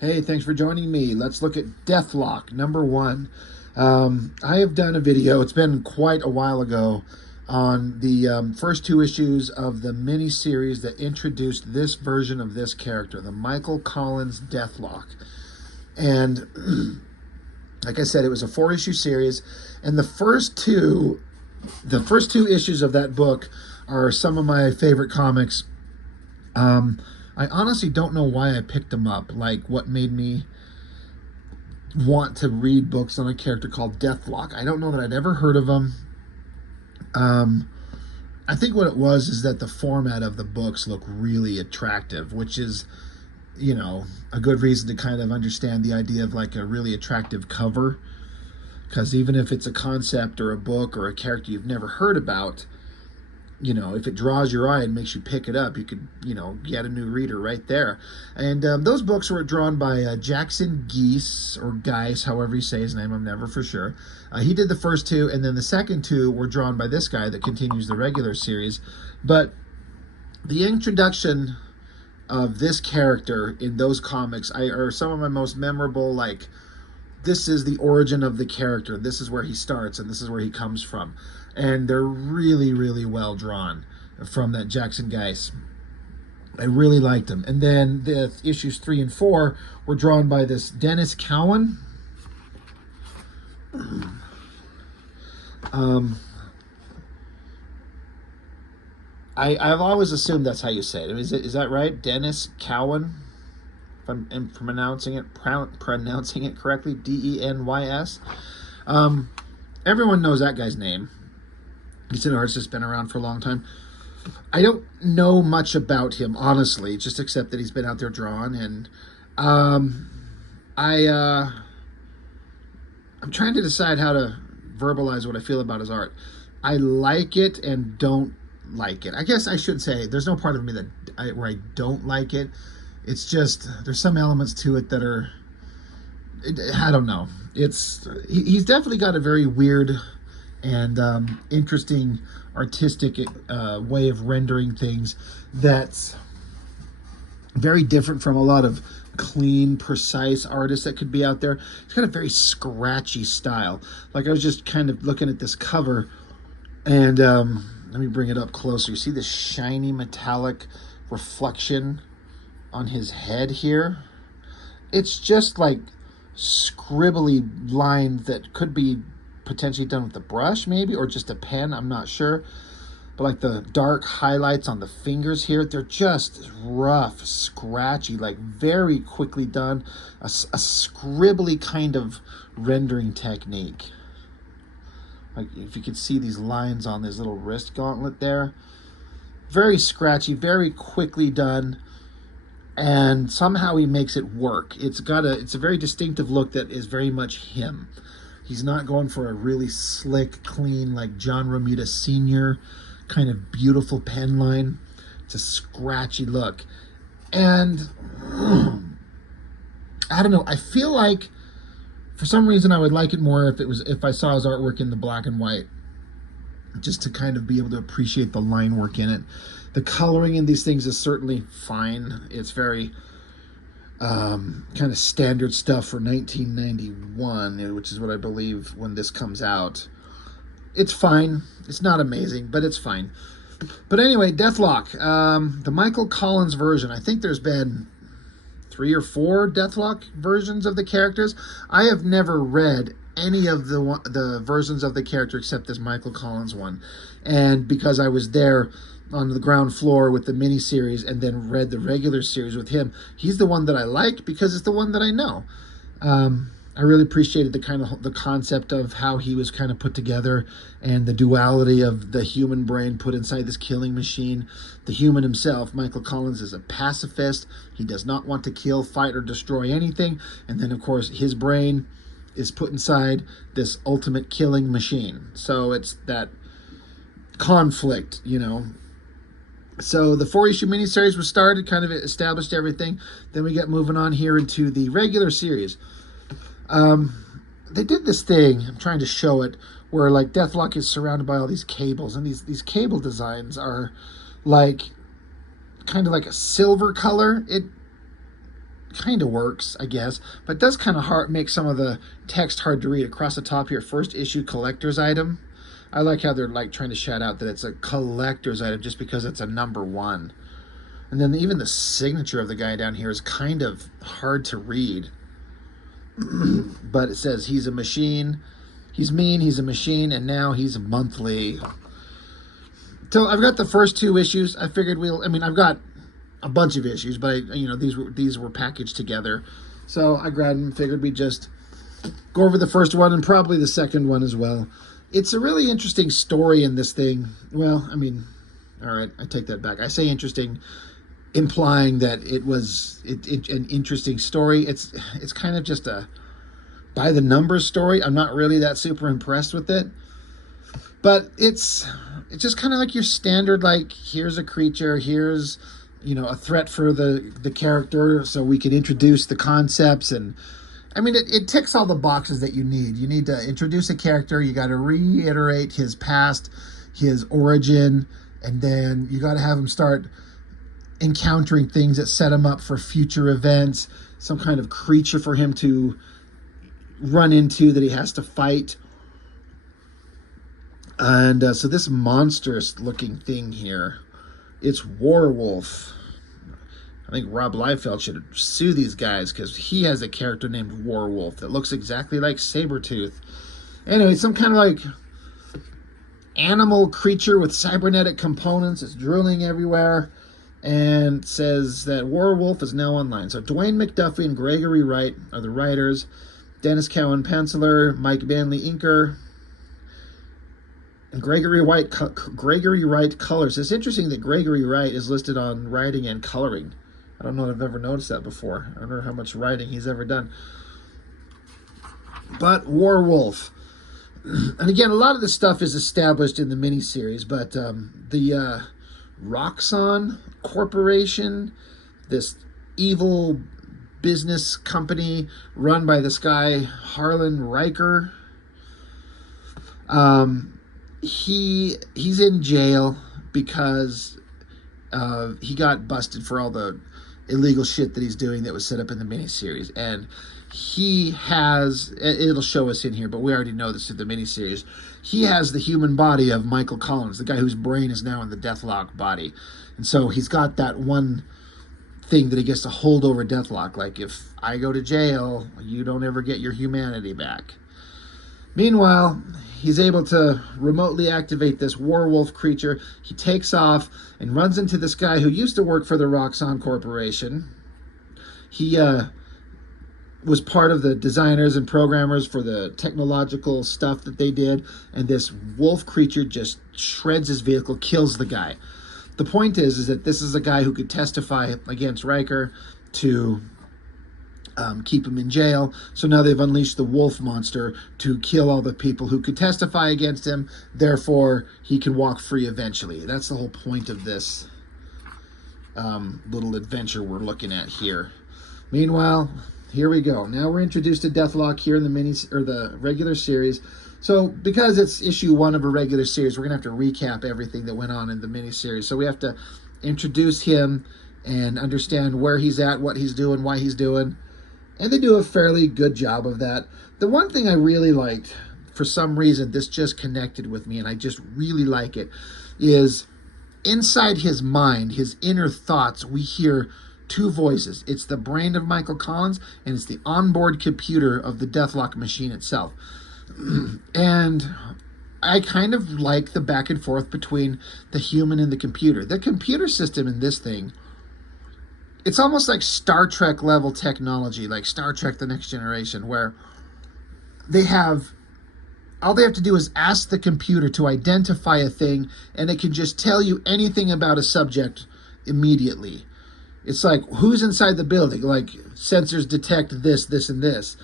Hey, thanks for joining me. Let's look at Deathlock, number one. I have done a video, it's been quite a while ago, on the first two issues of the mini-series that introduced this version of this character, the Michael Collins Deathlock. And like I said, it was a 4-issue series, and the first two issues of that book are some of my favorite comics. I honestly don't know why I picked them up, like what made me want to read books on a character called Deathlock. I don't know that I'd ever heard of him. I think what it was is that the format of the books look really attractive, which is, you know, a good reason to kind of understand the idea of like a really attractive cover. Because even if it's a concept or a book or a character you've never heard about, you know, if it draws your eye and makes you pick it up, you could, you know, get a new reader right there. And those books were drawn by Jackson Geese, or Geis, however you say his name, I'm never for sure. He did the first two, and then the second two were drawn by this guy that continues the regular series. But the introduction of this character in those comics are some of my most memorable. Like, this is the origin of the character, this is where he starts, and this is where he comes from. And they're really, really well drawn from that Jackson Geis. I really liked them. And then the issues 3 and 4 were drawn by this Dennis Cowan. I've always assumed that's how you say it. Is that right? Dennis Cowan? If I'm pronouncing it correctly, Denys. Everyone knows that guy's name. He's an artist that's been around for a long time. I don't know much about him, honestly, just except that he's been out there drawing. And I'm trying to decide how to verbalize what I feel about his art. I like it and don't like it. I guess I should say there's no part of me where I don't like it. It's just there's some elements to it that are, I don't know. He's definitely got a very weird and interesting artistic way of rendering things that's very different from a lot of clean, precise artists that could be out there. It's got a very scratchy style. Like, I was just kind of looking at this cover, and let me bring it up closer. You see this shiny metallic reflection on his head here? It's just like scribbly lines that could be potentially done with a brush, maybe, or just a pen, I'm not sure. But like the dark highlights on the fingers here, they're just rough, scratchy, like very quickly done. A scribbly kind of rendering technique. Like, if you could see these lines on this little wrist gauntlet there, very scratchy, very quickly done. And somehow he makes it work. It's a very distinctive look that is very much him. He's not going for a really slick, clean, like John Romita Sr. kind of beautiful pen line. It's a scratchy look. And I don't know, I feel like for some reason I would like it more if I saw his artwork in the black and white, just to kind of be able to appreciate the line work in it. The coloring in these things is certainly fine. It's very kind of standard stuff for 1991, which is what I believe when this comes out. It's fine. It's not amazing, but it's fine. But anyway, Deathlock, the Michael Collins version. I think there's been 3 or 4 Deathlock versions of the characters. I have never read any of the versions of the character except this Michael Collins one. And because I was there on the ground floor with the miniseries and then read the regular series with him, he's the one that I like because it's the one that I know. I really appreciated the concept of how he was kind of put together, and the duality of the human brain put inside this killing machine. The human himself, Michael Collins, is a pacifist. He does not want to kill, fight, or destroy anything. And then, of course, his brain is put inside this ultimate killing machine. So it's that conflict, you know. So the 4-issue miniseries was started, kind of established everything. Then we get moving on here into the regular series. They did this thing, I'm trying to show it, where like Deathlock is surrounded by all these cables, and these cable designs are like kind of like a silver color. kind of works, I guess, but does kind of hard make some of the text hard to read. Across the top here, first issue collector's item. I like how they're like trying to shout out that it's a collector's item just because it's a #1. And then even the signature of the guy down here is kind of hard to read. But it says he's a machine, he's mean, he's a machine, and now he's monthly. So I've got the first 2 issues. I figured I've got a bunch of issues, but these were packaged together. So I grabbed them and figured we'd just go over the first one and probably the second one as well. It's a really interesting story in this thing. Well, all right, I take that back. I say interesting, implying that it was an interesting story. It's kind of just a by the numbers story. I'm not really that super impressed with it, but it's just kind of like your standard, like, here's a creature, here's a threat for the character, so we can introduce the concepts. And it ticks all the boxes that you need. You need to introduce a character, you got to reiterate his past, his origin, and then you got to have him start encountering things that set him up for future events, some kind of creature for him to run into that he has to fight. And so this monstrous looking thing here, it's Warwolf. I think Rob Liefeld should sue these guys because he has a character named Warwolf that looks exactly like Sabretooth. Anyway, some kind of like animal creature with cybernetic components. It's drooling everywhere. And says that Warwolf is now online. So Dwayne McDuffie and Gregory Wright are the writers. Dennis Cowan penciler, Mike Banley inker, and Gregory Wright colors. It's interesting that Gregory Wright is listed on writing and coloring. I don't know if I've ever noticed that before. I don't know how much writing he's ever done. But Warwolf. And again, a lot of this stuff is established in the miniseries, but the Roxxon Corporation, this evil business company run by this guy Harlan Riker, he's in jail because he got busted for all the illegal shit that he's doing that was set up in the miniseries. And he has, it'll show us in here, but we already know this in the miniseries, he has the human body of Michael Collins, the guy whose brain is now in the Deathlok body. And so he's got that one thing that he gets to hold over Deathlok, like, if I go to jail, you don't ever get your humanity back. Meanwhile, he's able to remotely activate this Warwolf creature. He takes off and runs into this guy who used to work for the Roxxon Corporation. He was part of the designers and programmers for the technological stuff that they did, and this wolf creature just shreds his vehicle, kills the guy. The point is that this is a guy who could testify against Riker to keep him in jail. So now they've unleashed the wolf monster to kill all the people who could testify against him. Therefore, he can walk free eventually. That's the whole point of this little adventure we're looking at here. Meanwhile, here we go. Now we're introduced to Deathlok here in the regular series. So because it's issue 1 of a regular series, we're going to have to recap everything that went on in the miniseries. So we have to introduce him and understand where he's at, what he's doing, why he's doing. And they do a fairly good job of that. The one thing I really liked, for some reason, this just connected with me, and I just really like it, is inside his mind, his inner thoughts, we hear 2 voices. It's the brain of Michael Collins, and it's the onboard computer of the Deathlok machine itself. And I kind of like the back and forth between the human and the computer. The computer system in this thing, it's almost like Star Trek level technology, like Star Trek The Next Generation, where all they have to do is ask the computer to identify a thing, and it can just tell you anything about a subject immediately. It's like, who's inside the building? Like, sensors detect this, this, and this.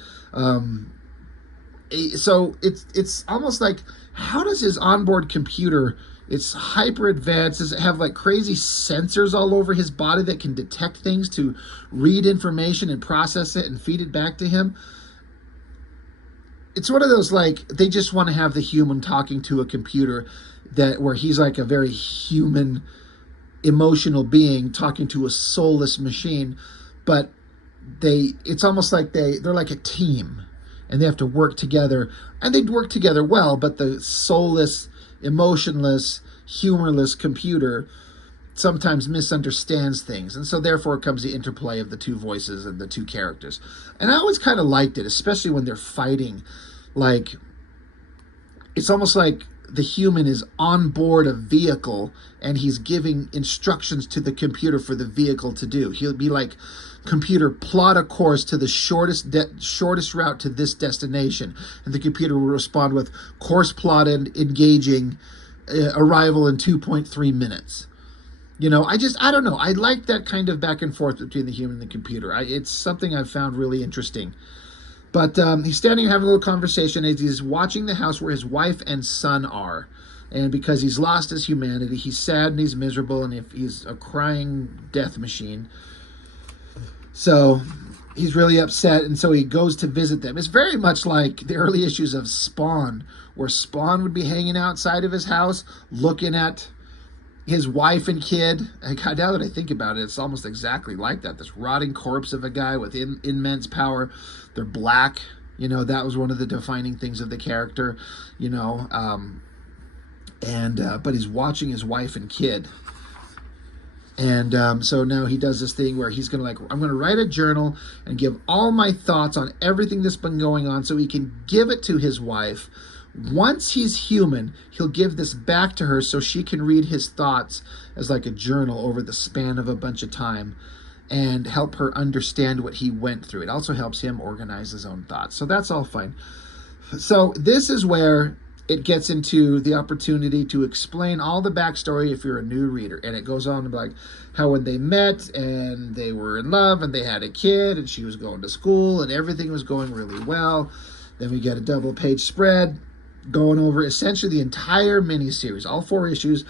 So it's almost like, how does his onboard computer, it's hyper advanced, does it have like crazy sensors all over his body that can detect things to read information and process it and feed it back to him? It's one of those, like, they just want to have the human talking to a computer, that where he's like a very human, emotional being talking to a soulless machine. But it's almost like they're like a team, and they have to work together, and they work together well, but the soulless, emotionless, humorless computer sometimes misunderstands things, and so therefore comes the interplay of the two voices and the two characters. And I always kind of liked it, especially when they're fighting. Like, it's almost like the human is on board a vehicle and he's giving instructions to the computer for the vehicle to do. He'll be like, computer, plot a course to the shortest route to this destination, and the computer will respond with course plotted, engaging, arrival in 2.3 minutes. I don't know. I like that kind of back and forth between the human and the computer. It's something I've found really interesting. But he's standing having a little conversation as he's watching the house where his wife and son are. And because he's lost his humanity, he's sad and he's miserable, and he's a crying death machine. So he's really upset, and so he goes to visit them. It's very much like the early issues of Spawn, where Spawn would be hanging outside of his house looking at his wife and kid. And God, now that I think about it, it's almost exactly like that. This rotting corpse of a guy with immense power. They're black. That was one of the defining things of the character. But he's watching his wife and kid. And so now he does this thing where he's going to I'm going to write a journal and give all my thoughts on everything that's been going on so he can give it to his wife. Once he's human, he'll give this back to her so she can read his thoughts as like a journal over the span of a bunch of time and help her understand what he went through. It also helps him organize his own thoughts. So that's all fine. So this is where it gets into the opportunity to explain all the backstory if you're a new reader. And it goes on to be like how when they met and they were in love and they had a kid and she was going to school and everything was going really well. Then we get a double page spread going over essentially the entire miniseries, all 4 issues,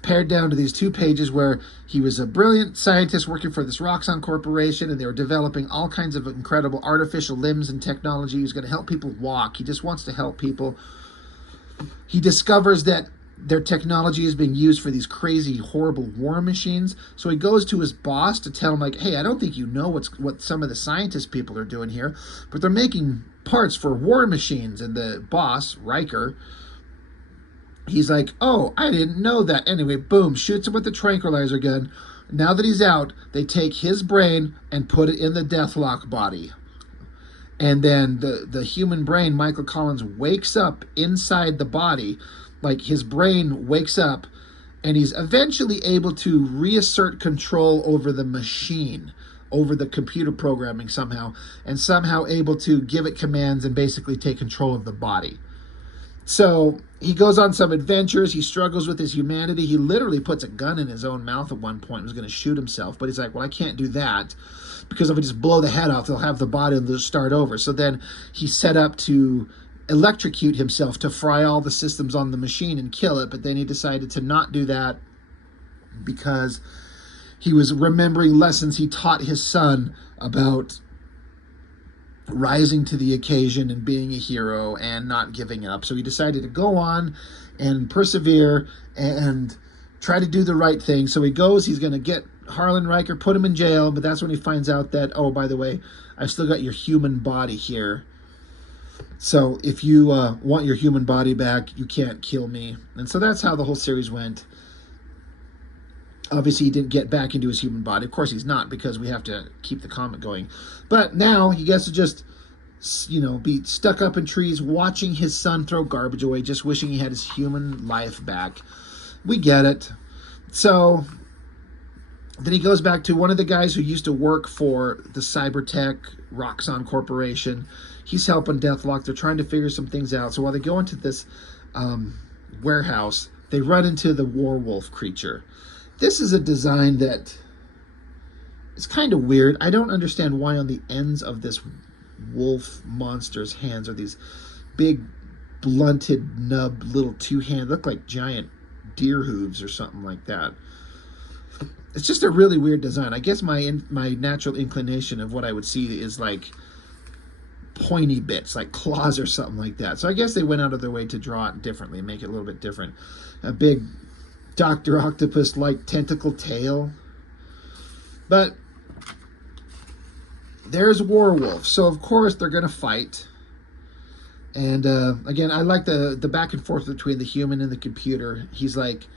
pared down to these 2 pages where he was a brilliant scientist working for this Roxxon Corporation, and they were developing all kinds of incredible artificial limbs and technology. He was going to help people walk. He just wants to help people. He discovers that their technology is being used for these crazy, horrible war machines. So he goes to his boss to tell him, like, hey, I don't think you know what some of the scientist people are doing here, but they're making parts for war machines. And the boss, Riker, he's like, oh, I didn't know that. Anyway, boom, shoots him with the tranquilizer gun. Now that he's out, they take his brain and put it in the Deathlok body. And then the human brain, Michael Collins, wakes up inside the body. Like, his brain wakes up, and he's eventually able to reassert control over the machine, over the computer programming somehow, and somehow able to give it commands and basically take control of the body. So he goes on some adventures. He struggles with his humanity. He literally puts a gun in his own mouth at one point and was going to shoot himself. But he's like, well, I can't do that because if I just blow the head off, they'll have the body and they'll start over. So then he set up to electrocute himself to fry all the systems on the machine and kill it. But then he decided to not do that because he was remembering lessons he taught his son about rising to the occasion and being a hero and not giving up. So he decided to go on and persevere and try to do the right thing. So he goes, he's going to get Harlan Riker, put him in jail, but that's when he finds out that, oh, by the way, I've still got your human body here. So if you want your human body back, you can't kill me. And so that's how the whole series went. Obviously, he didn't get back into his human body. Of course, he's not, because we have to keep the comic going. But now he gets to just, be stuck up in trees, watching his son throw garbage away, just wishing he had his human life back. We get it. So then he goes back to one of the guys who used to work for the Cybertech Roxxon Corporation. He's helping Deathlok. They're trying to figure some things out. So while they go into this warehouse, they run into the werewolf creature. This is a design that is kind of weird. I don't understand why on the ends of this wolf monster's hands are these big, blunted, nub little 2 hands. Look like giant deer hooves or something like that. It's just a really weird design. I guess my natural inclination of what I would see is like pointy bits, like claws or something like that. So I guess they went out of their way to draw it differently, make it a little bit different. A big Dr. Octopus-like tentacle tail. But there's Warwolf. So of course they're gonna fight. And again, I like the back and forth between the human and the computer. He's like,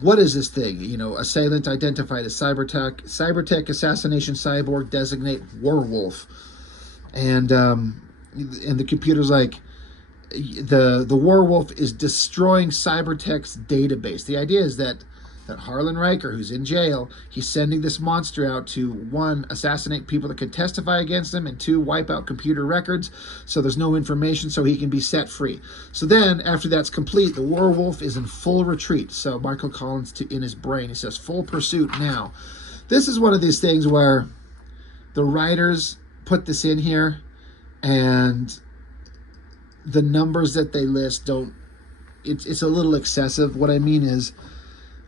what is this thing? You know, assailant identified as cybertech assassination cyborg designate Warwolf. And the computer's like, the Warwolf is destroying Cybertech's database. The idea is that Harlan Riker, who's in jail, he's sending this monster out to, one, assassinate people that could testify against him, and two, wipe out computer records so there's no information so he can be set free. So then, after that's complete, the Warwolf is in full retreat. So Michael Collins, in his brain, he says, full pursuit now. This is one of these things where the writers put this in here, and the numbers that they list don't, it's a little excessive. What I mean is,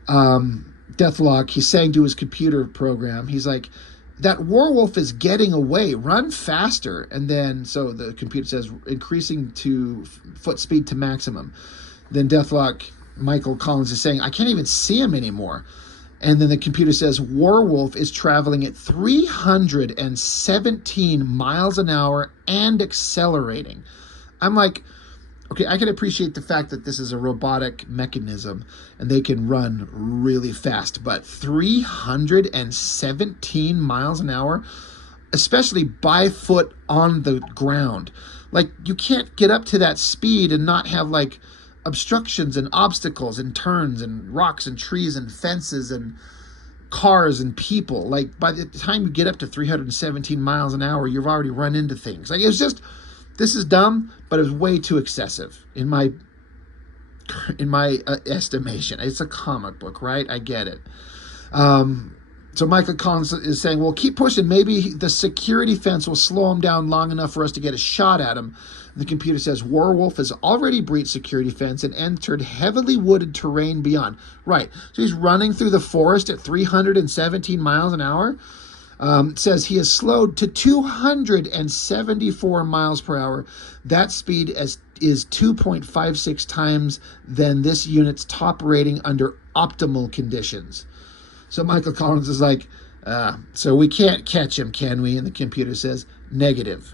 DEATHLOK, he's saying to his computer program, he's like, that Warwolf is getting away, run faster. And then, so the computer says, increasing to foot speed to maximum. Then DEATHLOK, Michael Collins, is saying, I can't even see him anymore. And then the computer says, Warwolf is traveling at 317 miles an hour and accelerating. I'm like, okay, I can appreciate the fact that this is a robotic mechanism and they can run really fast, but 317 miles an hour, especially by foot on the ground. Like, you can't get up to that speed and not have like obstructions and obstacles and turns and rocks and trees and fences and cars and people. Like, by the time you get up to 317 miles an hour, you've already run into things. Like, it was just, this is dumb, but it was way too excessive in my estimation. It's a comic book, right? I get it. So Michael Collins is saying, well, keep pushing. Maybe the security fence will slow him down long enough for us to get a shot at him. And the computer says, Warwolf has already breached security fence and entered heavily wooded terrain beyond. Right. So he's running through the forest at 317 miles an hour. Says he has slowed to 274 miles per hour. That speed is 2.56 times than this unit's top rating under optimal conditions. So Michael Collins is like, so we can't catch him, can we? And the computer says, negative.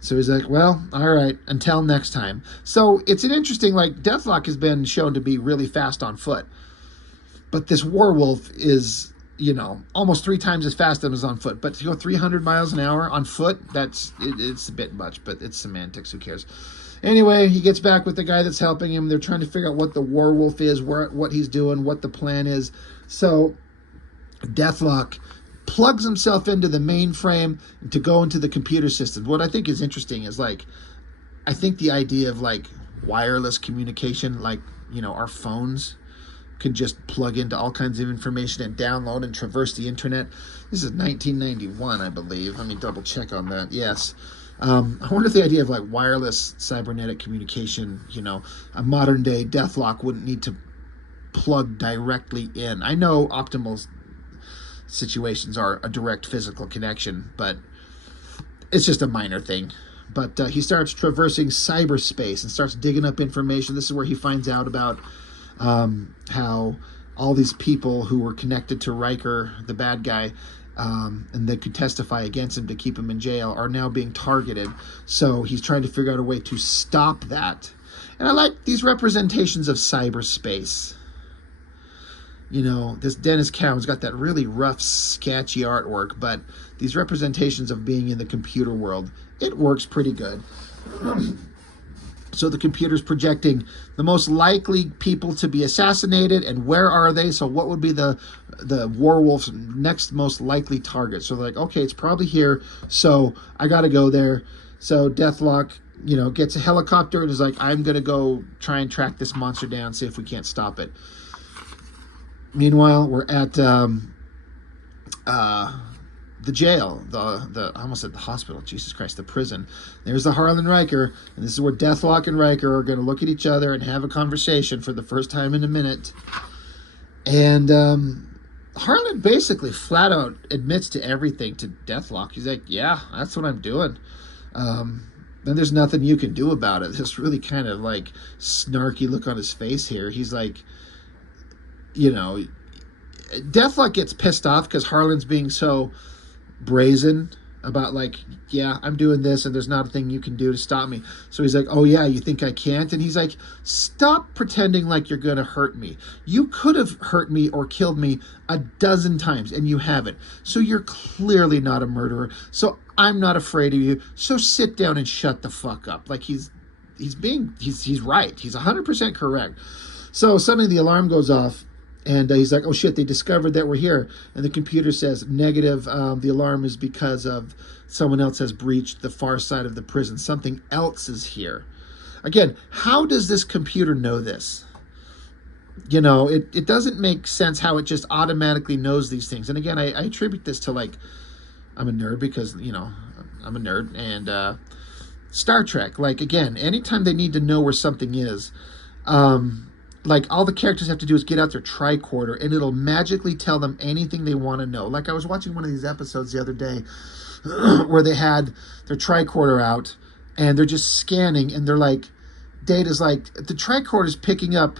So he's like, well, all right, until next time. So it's an interesting, like, DEATHLOK has been shown to be really fast on foot. But this Warwolf is, you know, almost 3 times as fast as on foot. But to go 300 miles an hour on foot, it's a bit much, but it's semantics. Who cares? Anyway, he gets back with the guy that's helping him. They're trying to figure out what the Warwolf is, what he's doing, what the plan is. So DEATHLOK plugs himself into the mainframe to go into the computer system. What I think is interesting is, like, I think the idea of, like, wireless communication, like, you know, our phones could just plug into all kinds of information and download and traverse the internet. This is 1991, I believe. Let me double check on that. Yes. I wonder if the idea of, like, wireless cybernetic communication, you know, a modern day DEATHLOK wouldn't need to plug directly in. I know optimal situations are a direct physical connection, but it's just a minor thing. But he starts traversing cyberspace and starts digging up information. This is where he finds out about how all these people who were connected to Riker, the bad guy, and that could testify against him to keep him in jail, are now being targeted. So he's trying to figure out a way to stop that. And I like these representations of cyberspace. You know, this Dennis Cowan's got that really rough, sketchy artwork, but these representations of being in the computer world, it works pretty good. So the computer's projecting the most likely people to be assassinated, and where are they? So what would be the Warwolf's next most likely target? So they're like, okay, it's probably here, so I got to go there. So DEATHLOK, you know, gets a helicopter and is like, I'm going to go try and track this monster down, see if we can't stop it. Meanwhile, we're at the jail, I almost said the hospital, Jesus Christ, the prison. There's the Harlan Riker, and this is where DEATHLOK and Riker are going to look at each other and have a conversation for the first time in a minute. And Harlan basically flat out admits to everything to DEATHLOK. He's like, yeah, that's what I'm doing. And there's nothing you can do about it. This really kind of, like, snarky look on his face here. He's like, you know, DEATHLOK gets pissed off because Harlan's being so brazen about like, yeah, I'm doing this and there's not a thing you can do to stop me. So he's like, oh yeah, you think I can't? And he's like, stop pretending like you're gonna hurt me. You could have hurt me or killed me a dozen times and you haven't. So you're clearly not a murderer. So I'm not afraid of you. So sit down and shut the fuck up. Like he's right. He's 100% correct. So suddenly the alarm goes off. And he's like, oh shit, they discovered that we're here. And the computer says, negative, the alarm is because of someone else has breached the far side of the prison. Something else is here. Again, how does this computer know this? You know, it doesn't make sense how it just automatically knows these things. And again, I attribute this to like, I'm a nerd because, you know, I'm a nerd. And Star Trek, like, again, anytime they need to know where something is, like all the characters have to do is get out their tricorder and it'll magically tell them anything they want to know. Like I was watching one of these episodes the other day where they had their tricorder out and they're just scanning and they're like, Data's like, the tricorder is picking up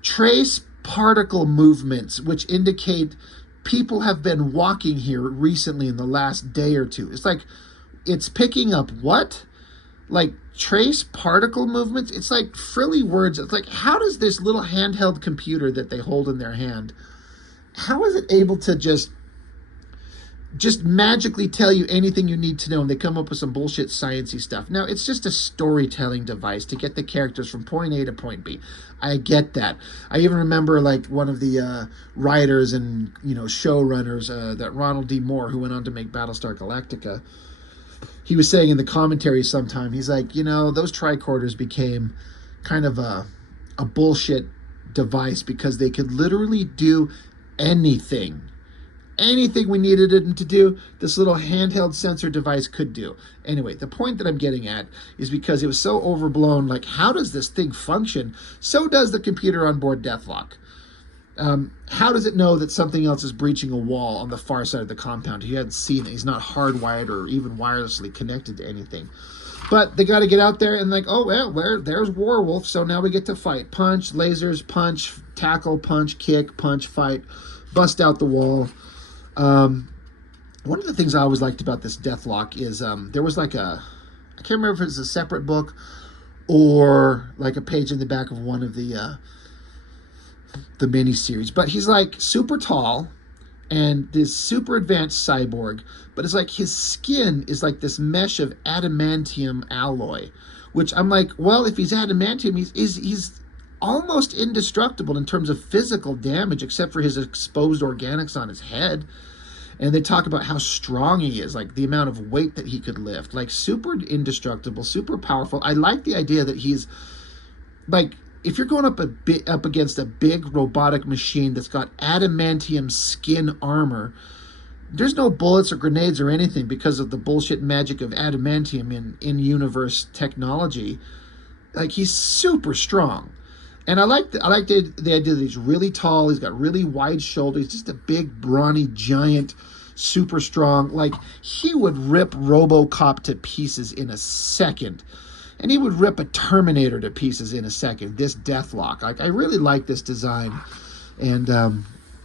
trace particle movements which indicate people have been walking here recently in the last day or two. It's like, it's picking up what? Like trace particle movements. It's like frilly words. It's like, how does this little handheld computer that they hold in their hand, how is it able to just magically tell you anything you need to know? And they come up with some bullshit sciencey stuff. Now it's just a storytelling device to get the characters from point A to point B. I get that. I even remember like one of the writers and, you know, showrunners, that Ronald D. Moore, who went on to make Battlestar Galactica. He was saying in the commentary sometime, he's like, you know, those tricorders became kind of a bullshit device because they could literally do anything. Anything we needed them to do, this little handheld sensor device could do. Anyway, the point that I'm getting at is because it was so overblown, like, how does this thing function? So does the computer on board Deathlok. How does it know that something else is breaching a wall on the far side of the compound? He hadn't seen it. He's not hardwired or even wirelessly connected to anything. But they got to get out there and like, oh, well, there's Warwolf, so now we get to fight. Punch, lasers, punch, tackle, punch, kick, punch, fight, bust out the wall. One of the things I always liked about this Deathlok is there was like I can't remember if it was a separate book or like a page in the back of one of the miniseries, but he's like super tall and this super advanced cyborg, but it's like his skin is like this mesh of adamantium alloy, which I'm like, well, if he's adamantium, he's almost indestructible in terms of physical damage, except for his exposed organics on his head. And they talk about how strong he is, like the amount of weight that he could lift, like super indestructible, super powerful. I like the idea that he's like, if you're going up against a big robotic machine that's got adamantium skin armor, there's no bullets or grenades or anything because of the bullshit magic of adamantium in universe technology. Like, he's super strong. And I like the idea that he's really tall, he's got really wide shoulders, just a big, brawny giant, super strong. Like, he would rip RoboCop to pieces in a second. And he would rip a Terminator to pieces in a second, this Deathlok. Like, I really like this design. And,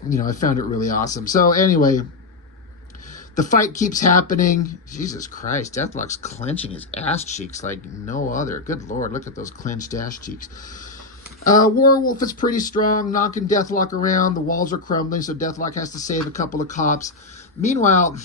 you know, I found it really awesome. So, anyway, the fight keeps happening. Jesus Christ, Deathlok's clenching his ass cheeks like no other. Good Lord, look at those clenched ass cheeks. Warwolf is pretty strong, knocking Deathlok around. The walls are crumbling, so Deathlok has to save a couple of cops. Meanwhile,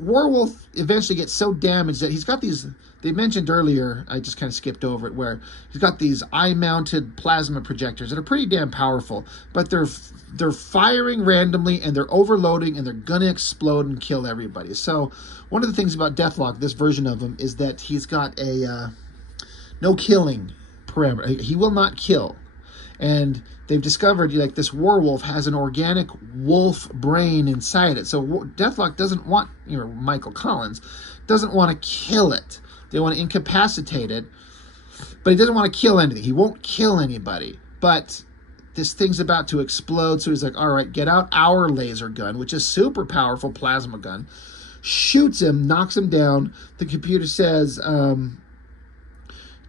Warwolf eventually gets so damaged that he's got these, they mentioned earlier, I just kind of skipped over it, where he's got these eye-mounted plasma projectors that are pretty damn powerful, but they're firing randomly and they're overloading and they're gonna explode and kill everybody. So one of the things about Deathlok, this version of him, is that he's got a no killing parameter. He will not kill. And they've discovered, like, this Warwolf has an organic wolf brain inside it. So Deathlok doesn't want, you know, Michael Collins doesn't want to kill it. They want to incapacitate it, but he doesn't want to kill anything. He won't kill anybody. But this thing's about to explode, so he's like, all right, get out our laser gun, which is super powerful plasma gun. Shoots him, knocks him down. The computer says,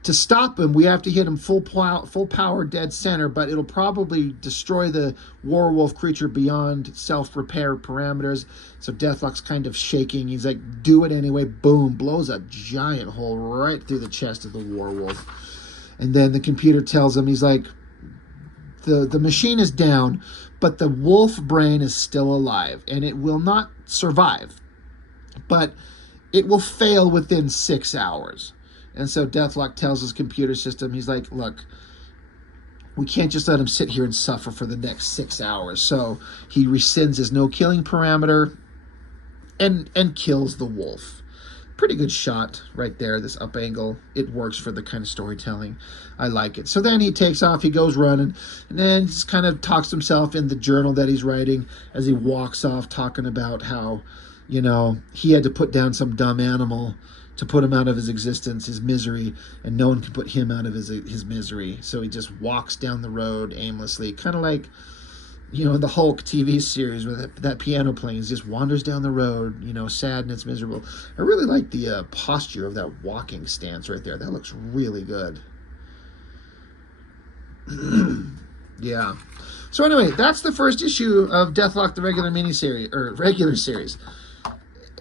to stop him, we have to hit him full power dead center, but it'll probably destroy the werewolf creature beyond self-repair parameters. So Deathlok's kind of shaking. He's like, do it anyway. Boom, blows a giant hole right through the chest of the werewolf. And then the computer tells him, he's like, the machine is down, but the wolf brain is still alive, and it will not survive, but it will fail within 6 hours. And so Deathlok tells his computer system, he's like, look, we can't just let him sit here and suffer for the next 6 hours. So he rescinds his no-killing parameter and kills the wolf. Pretty good shot right there, this up angle. It works for the kind of storytelling. I like it. So then he takes off, he goes running, and then just kind of talks to himself in the journal that he's writing as he walks off, talking about how, you know, he had to put down some dumb animal to put him out of his existence, his misery, and no one can put him out of his misery. So he just walks down the road aimlessly, kind of like, you know, the Hulk TV series with that piano playing. He just wanders down the road, you know, sad and it's miserable. I really like the posture of that walking stance right there. That looks really good. Yeah. So anyway, that's the first issue of Deathlok, the regular series.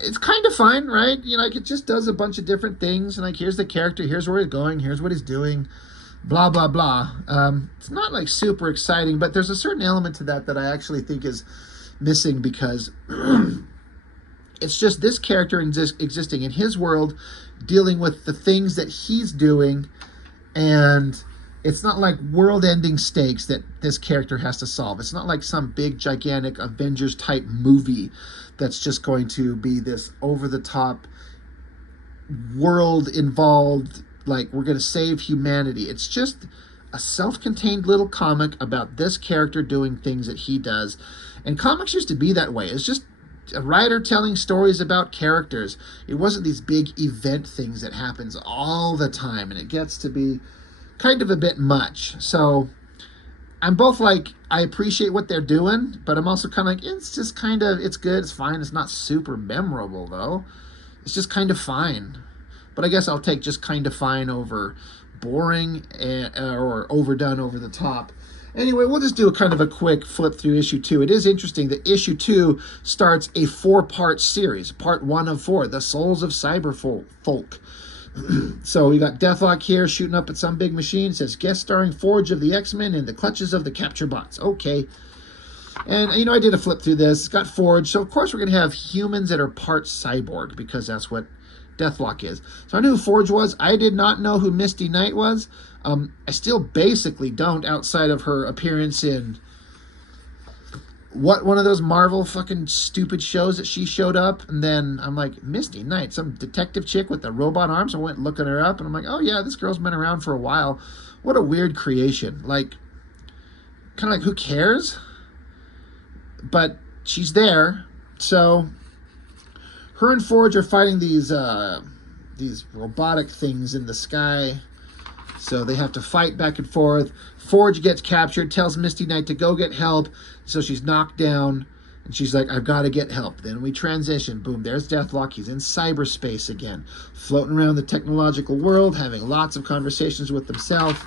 It's kind of fun, right? You know, like it just does a bunch of different things. And like, here's the character, here's where he's going, here's what he's doing, blah, blah, blah. It's not like super exciting, but there's a certain element to that I actually think is missing, because it's just this character existing in his world, dealing with the things that he's doing, and it's not like world-ending stakes that this character has to solve. It's not like some big, gigantic Avengers-type movie that's just going to be this over-the-top, world-involved, like, we're going to save humanity. It's just a self-contained little comic about this character doing things that he does. And comics used to be that way. It's just a writer telling stories about characters. It wasn't these big event things that happens all the time, and it gets to be kind of a bit much. So I'm both like, I appreciate what they're doing, but I'm also kind of like, it's just kind of, it's good, it's fine. It's not super memorable, though. It's just kind of fine. But I guess I'll take just kind of fine over boring or overdone, over the top. Anyway, we'll just do a kind of a quick flip through issue 2. It is interesting that issue 2 starts a 4-part series. Part 1 of 4, The Souls of Cyberfolk. So we got Deathlok here shooting up at some big machine. It says, guest starring Forge of the X-Men in the clutches of the capture bots. Okay. And, you know, I did a flip through this. It's got Forge. So, of course, we're going to have humans that are part cyborg, because that's what Deathlok is. So I knew who Forge was. I did not know who Misty Knight was. I still basically don't, outside of her appearance in one of those Marvel fucking stupid shows that she showed up, and then I'm like, Misty Knight, some detective chick with the robot arms. I went looking her up, and I'm like, oh yeah, this girl's been around for a while. What a weird creation. Like, kind of like, who cares? But she's there. So her and Forge are fighting these robotic things in the sky. So they have to fight back and forth. Forge gets captured, tells Misty Knight to go get help. So she's knocked down, and she's like, I've got to get help. Then we transition. Boom, there's Deathlok. He's in cyberspace again, floating around the technological world, having lots of conversations with himself.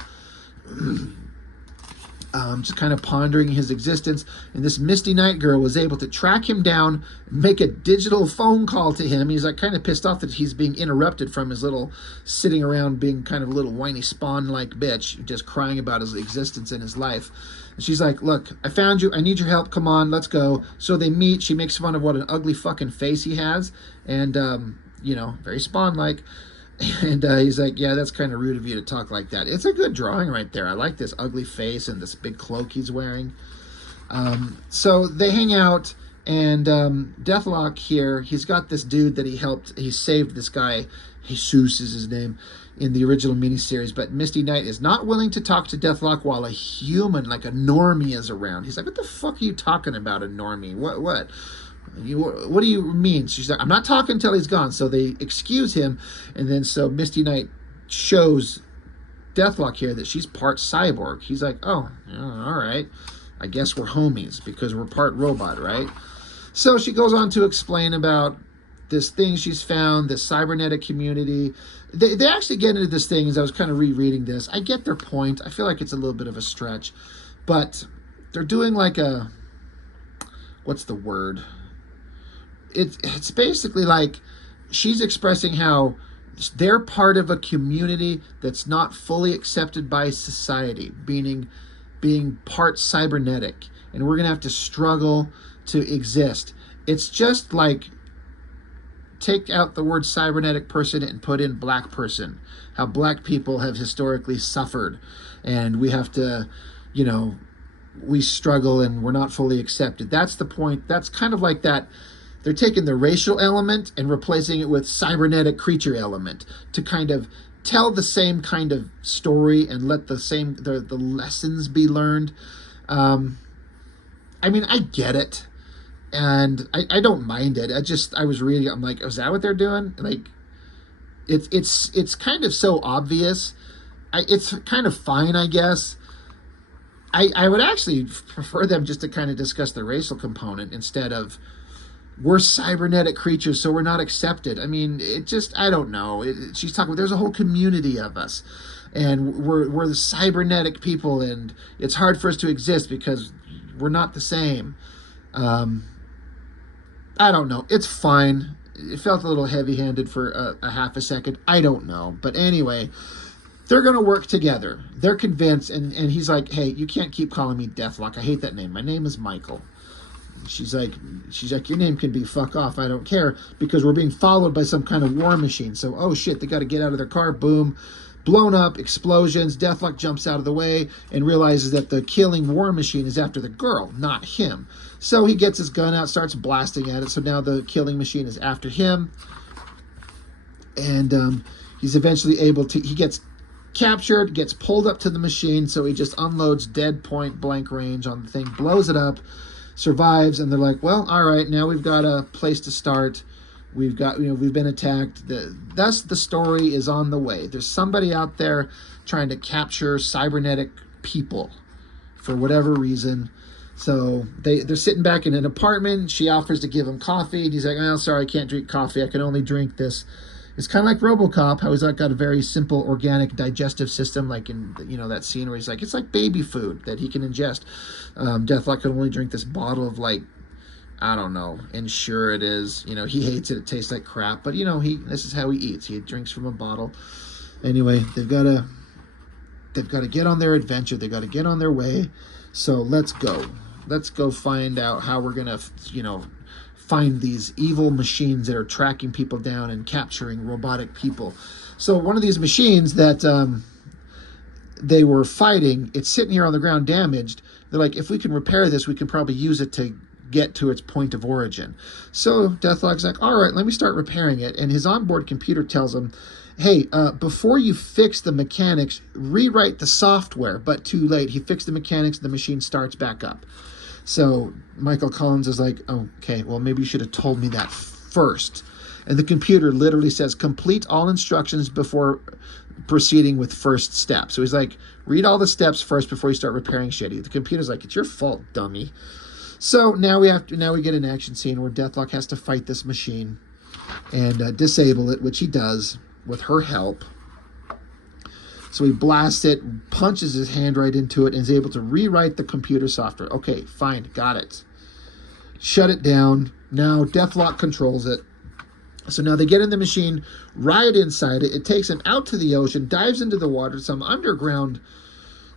Just kind of pondering his existence. And this Misty Knight girl was able to track him down, make a digital phone call to him. He's like kind of pissed off that he's being interrupted from his little sitting around being kind of a little whiny spawn-like bitch, just crying about his existence and his life. And she's like, look, I found you. I need your help. Come on, let's go. So they meet. She makes fun of what an ugly fucking face he has. And, you know, very spawn-like. And he's like, yeah, that's kind of rude of you to talk like that. It's a good drawing right there. I like this ugly face and this big cloak he's wearing. So they hang out, and Deathlok here, he's got this dude that he helped. He saved this guy. Jesus is his name in the original miniseries. But Misty Knight is not willing to talk to Deathlok while a human, like a normie, is around. He's like, what the fuck are you talking about, a normie? What? What do you mean? She's like, I'm not talking until he's gone. So they excuse him, and then so Misty Knight shows Deathlok here that she's part cyborg. He's like, oh, yeah, all right. I guess we're homies because we're part robot, right? So she goes on to explain about this thing she's found, this cybernetic community. They actually get into this thing as I was kind of rereading this. I get their point. I feel like it's a little bit of a stretch, but they're doing like a, what's the word? It's basically like she's expressing how they're part of a community that's not fully accepted by society, meaning being part cybernetic, and we're gonna have to struggle to exist. It's just like take out the word cybernetic person and put in black person. How black people have historically suffered, and we have to, you know, we struggle and we're not fully accepted. That's the point. That's kind of like that. They're taking the racial element and replacing it with cybernetic creature element to kind of tell the same kind of story and let the lessons be learned. I mean, I get it, and I don't mind it. I was reading it. I'm like, is that what they're doing? Like, it's kind of so obvious. It's kind of fine, I guess. I would actually prefer them just to kind of discuss the racial component instead of we're cybernetic creatures, so we're not accepted. I mean, I don't know. She's talking about there's a whole community of us, and we're the cybernetic people, and it's hard for us to exist because we're not the same. I don't know. It's fine. It felt a little heavy-handed for a half a second. I don't know. But anyway, they're going to work together. They're convinced, and he's like, hey, you can't keep calling me DEATHLOK. I hate that name. My name is Michael. She's like, your name can be fuck off. I don't care, because we're being followed by some kind of war machine. So, oh shit, they got to get out of their car. Boom. Blown up, explosions. DEATHLOK jumps out of the way and realizes that the killing war machine is after the girl, not him. So he gets his gun out, starts blasting at it. So now the killing machine is after him. And he's eventually able to, he gets captured, gets pulled up to the machine. So he just unloads dead point blank range on the thing, blows it up, survives. And they're like, well, all right, now we've got a place to start. We've got, we've been attacked. Thus, the story is on the way. There's somebody out there trying to capture cybernetic people for whatever reason. So they're sitting back in an apartment. She offers to give him coffee. And he's like, oh, sorry, I can't drink coffee. I can only drink this. It's kind of like RoboCop, how he's like got a very simple organic digestive system, like in, that scene where he's like, it's like baby food that he can ingest. DEATHLOK can only drink this bottle of, like, I don't know, Ensure it is. He hates it. It tastes like crap. But, this is how he eats. He drinks from a bottle. Anyway, they've got to get on their adventure. They've got to get on their way. So let's go. Let's go find out how we're going to, find these evil machines that are tracking people down and capturing robotic people. So one of these machines that they were fighting, it's sitting here on the ground damaged. They're like, if we can repair this, we can probably use it to get to its point of origin. So DEATHLOK's like, all right, let me start repairing it. And his onboard computer tells him, hey, before you fix the mechanics, rewrite the software. But too late. He fixed the mechanics, the machine starts back up. So Michael Collins is like, okay, well, maybe you should have told me that first. And the computer literally says, complete all instructions before proceeding with first step. So he's like, read all the steps first before you start repairing shit. The computer's like, it's your fault, dummy. So now we get an action scene where DEATHLOK has to fight this machine and disable it, which he does with her help. So he blasts it, punches his hand right into it, and is able to rewrite the computer software. Okay, fine, got it. Shut it down. Now DEATHLOK controls it. So now they get in the machine, right inside it. It takes them out to the ocean, dives into the water, some underground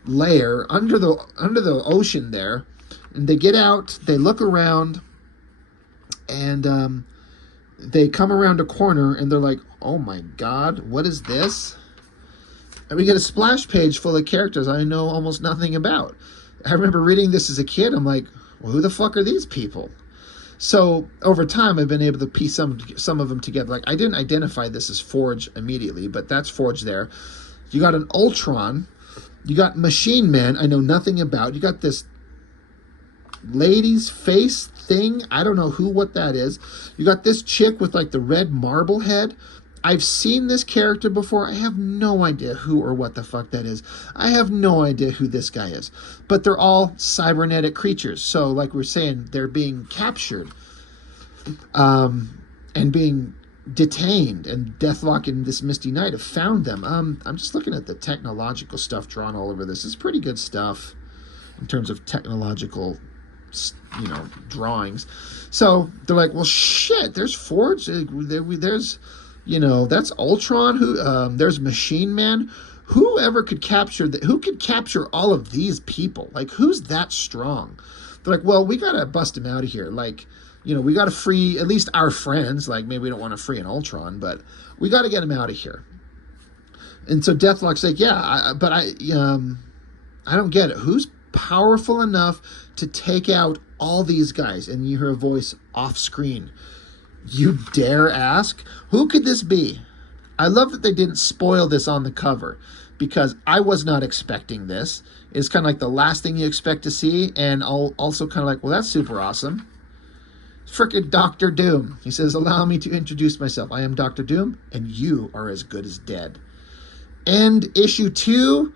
layer under the ocean there. And they get out, they look around, and they come around a corner, and they're like, oh my God, what is this? And we get a splash page full of characters I know almost nothing about. I remember reading this as a kid. I'm like, well, who the fuck are these people? So over time, I've been able to piece some of them together. Like, I didn't identify this as Forge immediately, but that's Forge there. You got an Ultron. You got Machine Man I know nothing about. You got this lady's face thing. I don't know what that is. You got this chick with like the red marble head. I've seen this character before. I have no idea who or what the fuck that is. I have no idea who this guy is. But they're all cybernetic creatures. So like we're saying, they're being captured. and being detained, and Deathlok and this Misty Knight have found them. I'm just looking at the technological stuff drawn all over this. It's pretty good stuff in terms of technological, drawings. So they're like, well, shit, there's Forge, there's, that's Ultron, there's Machine Man. Whoever could capture who could capture all of these people? Like, who's that strong? They're like, well, we gotta bust him out of here. Like, we gotta free at least our friends. Like, maybe we don't want to free an Ultron, but we gotta get him out of here. And so Deathlok's like, yeah, I don't get it. Who's powerful enough to take out all these guys? And you hear a voice off screen. You dare ask? Who could this be? I love that they didn't spoil this on the cover, because I was not expecting this. It's kind of like the last thing you expect to see, and also kind of like, well, that's super awesome. Frickin' Dr. Doom. He says, allow me to introduce myself. I am Dr. Doom, and you are as good as dead. End issue 2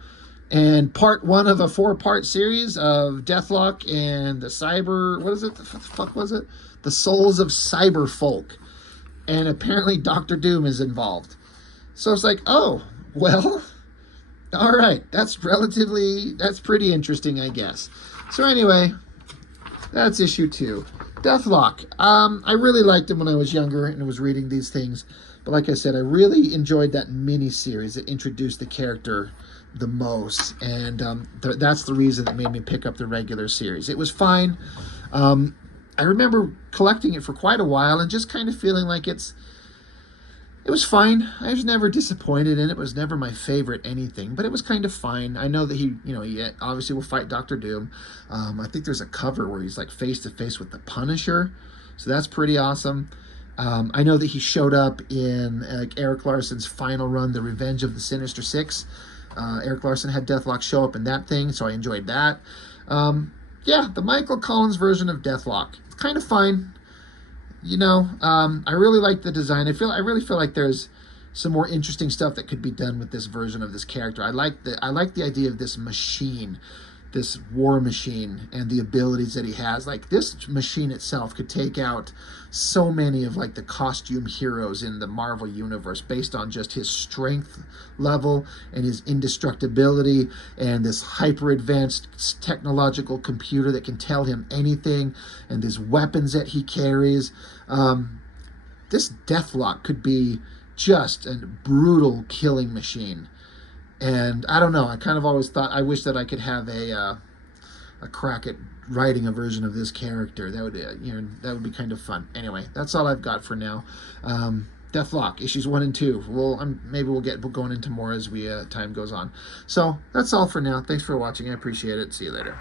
and part 1 of a 4-part series of Deathlok and the Cyber... What is it? The fuck was it? The Souls of Cyber Folk. And apparently Dr. Doom is involved. So it's like, oh, well, all right. That's pretty interesting, I guess. So anyway, that's issue 2. Deathlok. I really liked him when I was younger and was reading these things. But like I said, I really enjoyed that mini-series that introduced the character the most. And that's the reason that made me pick up the regular series. It was fine. I remember collecting it for quite a while and just kind of feeling like it was fine. I was never disappointed in it. It was never my favorite anything, but it was kind of fine. I know that he obviously will fight Dr. Doom. I think there's a cover where he's like face to face with the Punisher. So that's pretty awesome. I know that he showed up in Eric Larson's final run, The Revenge of the Sinister Six. Eric Larson had Deathlok show up in that thing, so I enjoyed that. Yeah, the Michael Collins version of Deathlok. It's kind of fine. I really like the design. I really feel like there's some more interesting stuff that could be done with this version of this character. I like the idea of this machine, this war machine, and the abilities that he has. Like, this machine itself could take out so many of like the costume heroes in the Marvel universe based on just his strength level and his indestructibility and this hyper advanced technological computer that can tell him anything, and his weapons that he carries. This Deathlok could be just a brutal killing machine. And I don't know, I kind of always thought, I wish that I could have a crack at writing a version of this character. That would be kind of fun. Anyway, that's all I've got for now. Deathlok, issues 1 and 2. Maybe we'll get going into more as time goes on. So that's all for now. Thanks for watching. I appreciate it. See you later.